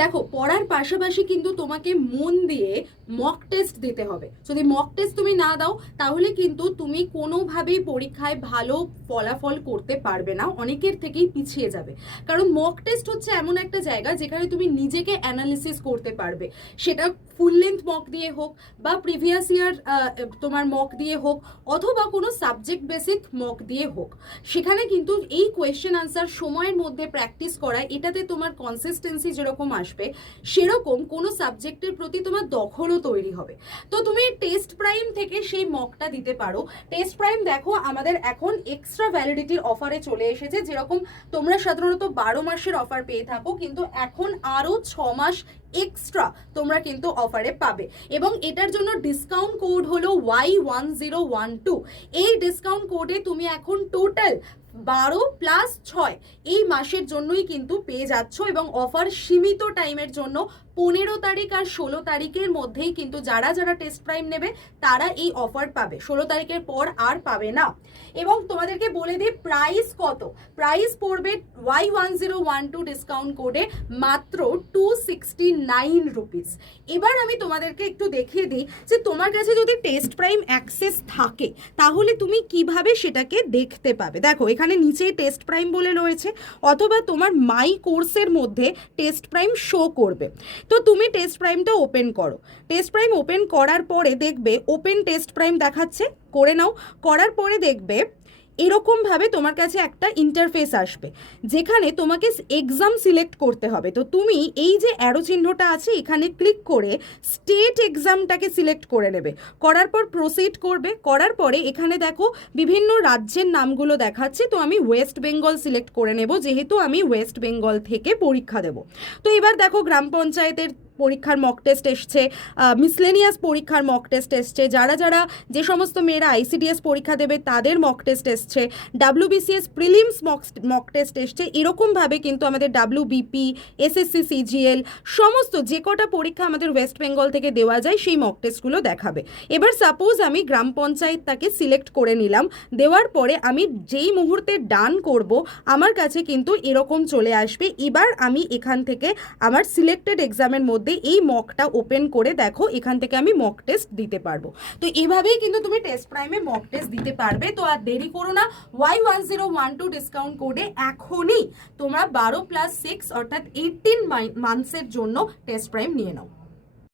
দেখো, পড়ার পাশাপাশি কিন্তু তোমাকে মন দিয়ে মক টেস্ট দিতে হবে। যদি মক টেস্ট তুমি না দাও তাহলে কিন্তু তুমি কোনোভাবেই পরীক্ষায় ভালো ফলাফল করতে পারবে না, অনেকের থেকেই পিছিয়ে যাবে। কারণ মক টেস্ট হচ্ছে এমন একটা জায়গা যেখানে তুমি নিজেকে অ্যানালিসিস করতে পারবে, সেটা ফুল লেন্থ মক দিয়ে হোক বা প্রিভিয়াস ইয়ার তোমার মক দিয়ে হোক অথবা কোনো সাবজেক্ট বেসিক মক দিয়ে হোক। সেখানে কিন্তু এই কোয়েশ্চেন আনসার সময়ের মধ্যে প্র্যাকটিস করা, এটাতে তোমার কনসিস্টেন্সি যেরকম আসবে সেরকম কোনো সাবজেক্টের প্রতি তোমার দখলও তৈরি হবে। তো তুমি টেস্ট প্রাইম থেকে সেই মকটা দিতে পারো। টেস্ট প্রাইম দেখো আমাদের এখন এক্সট্রা ভ্যালিডিটির অফারে চলে এসেছে, যেরকম তোমরা সাধারণত 12 মাসের অফার পেয়ে থাকো, কিন্তু এখন আরও 6 মাস এক্সট্রা তোমরা কিন্তু অফারে পাবে। এবং এটার জন্য ডিসকাউন্ট কোড হলো Y1012। এই ডিসকাউন্ট কোডে তুমি এখন টোটাল 12+6 এই মাসের জন্যই কিন্তু পেয়ে যাচ্ছ, এবং অফার সীমিত টাইমের জন্য 15 তারিখ আর 16 তারিখের মধ্যেই কিন্তু যারা যারা টেস্ট প্রাইম নেবে তারা এই অফার পাবে, 16 তারিখের পর আর পাবে না। এবং তোমাদেরকে বলে দিই প্রাইস কত। প্রাইস পড়বে Y1012 ডিসকাউন্ট কোডে মাত্র 269 রুপিস। এবার আমি তোমাদেরকে একটু দেখিয়ে দিই যে তোমার কাছে যদি টেস্ট প্রাইম অ্যাক্সেস থাকে তাহলে তুমি কিভাবে সেটাকে দেখতে পাবে। দেখো এখানে নিচে টেস্ট প্রাইম বলে রয়েছে, অথবা তোমার মাই কোর্সের মধ্যে টেস্ট প্রাইম শো করবে। তো তুমি টেস্ট প্রাইমটা ওপেন করো। টেস্ট প্রাইম ওপেন করার পরে দেখবে ওপেন টেস্ট প্রাইম দেখাচ্ছে, করে নাও। করার পরে দেখবে এরকমভাবে তোমার কাছে একটা ইন্টারফেস আসবে যেখানে তোমাকে এক্সাম সিলেক্ট করতে হবে। তো তুমি এই যে অ্যারো চিহ্নটা আছে এখানে ক্লিক করে স্টেট এক্সামটাকে সিলেক্ট করে নেবে। করার পর প্রসিড করবে। করার পরে এখানে দেখো বিভিন্ন রাজ্যের নামগুলো দেখাচ্ছে, তো আমি ওয়েস্ট বেঙ্গল সিলেক্ট করে নেব, যেহেতু আমি ওয়েস্ট বেঙ্গল থেকে পরীক্ষা দেব। তো এবার দেখো গ্রাম পঞ্চায়েতের পরীক্ষার মক টেস্ট এসছে, মিসলেনিয়াস পরীক্ষার মক টেস্ট এসছে, যারা যারা যে সমস্ত মেয়েরা আইসিডিএস পরীক্ষা দেবে তাদের মক টেস্ট এসছে, ডাব্লিউবিসিএস প্রিলিমস মক টেস্ট এসছে। এরকমভাবে কিন্তু আমাদের ডাব্লিউবিপি, এসএসসি, সিজিএল সমস্ত যে কটা পরীক্ষা আমাদের ওয়েস্ট বেঙ্গল থেকে দেওয়া যায় সেই মক টেস্টগুলো দেখাবে। এবার সাপোজ আমি গ্রাম পঞ্চায়েতটাকে সিলেক্ট করে নিলাম, দেওয়ার পরে আমি যেই মুহূর্তে ডান করব আমার কাছে কিন্তু এরকম চলে আসবে। এবার আমি এখান থেকে আমার সিলেক্টেড এক্সামের মধ্যে এই মকটা ওপেন করে দেখো এখান থেকে আমি মক টেস্ট দিতে পারবো। তো এভাবেই কিন্তু তুমি টেস্ট প্রাইমে মক টেস্ট দিতে পারবে। তো আর দেরি করো না, Y1012 ডিসকাউন্ট কোডে এখনই তোমরা 12+6 অর্থাৎ 18 মান্থসের জন্য টেস্ট প্রাইম নিয়ে নাও।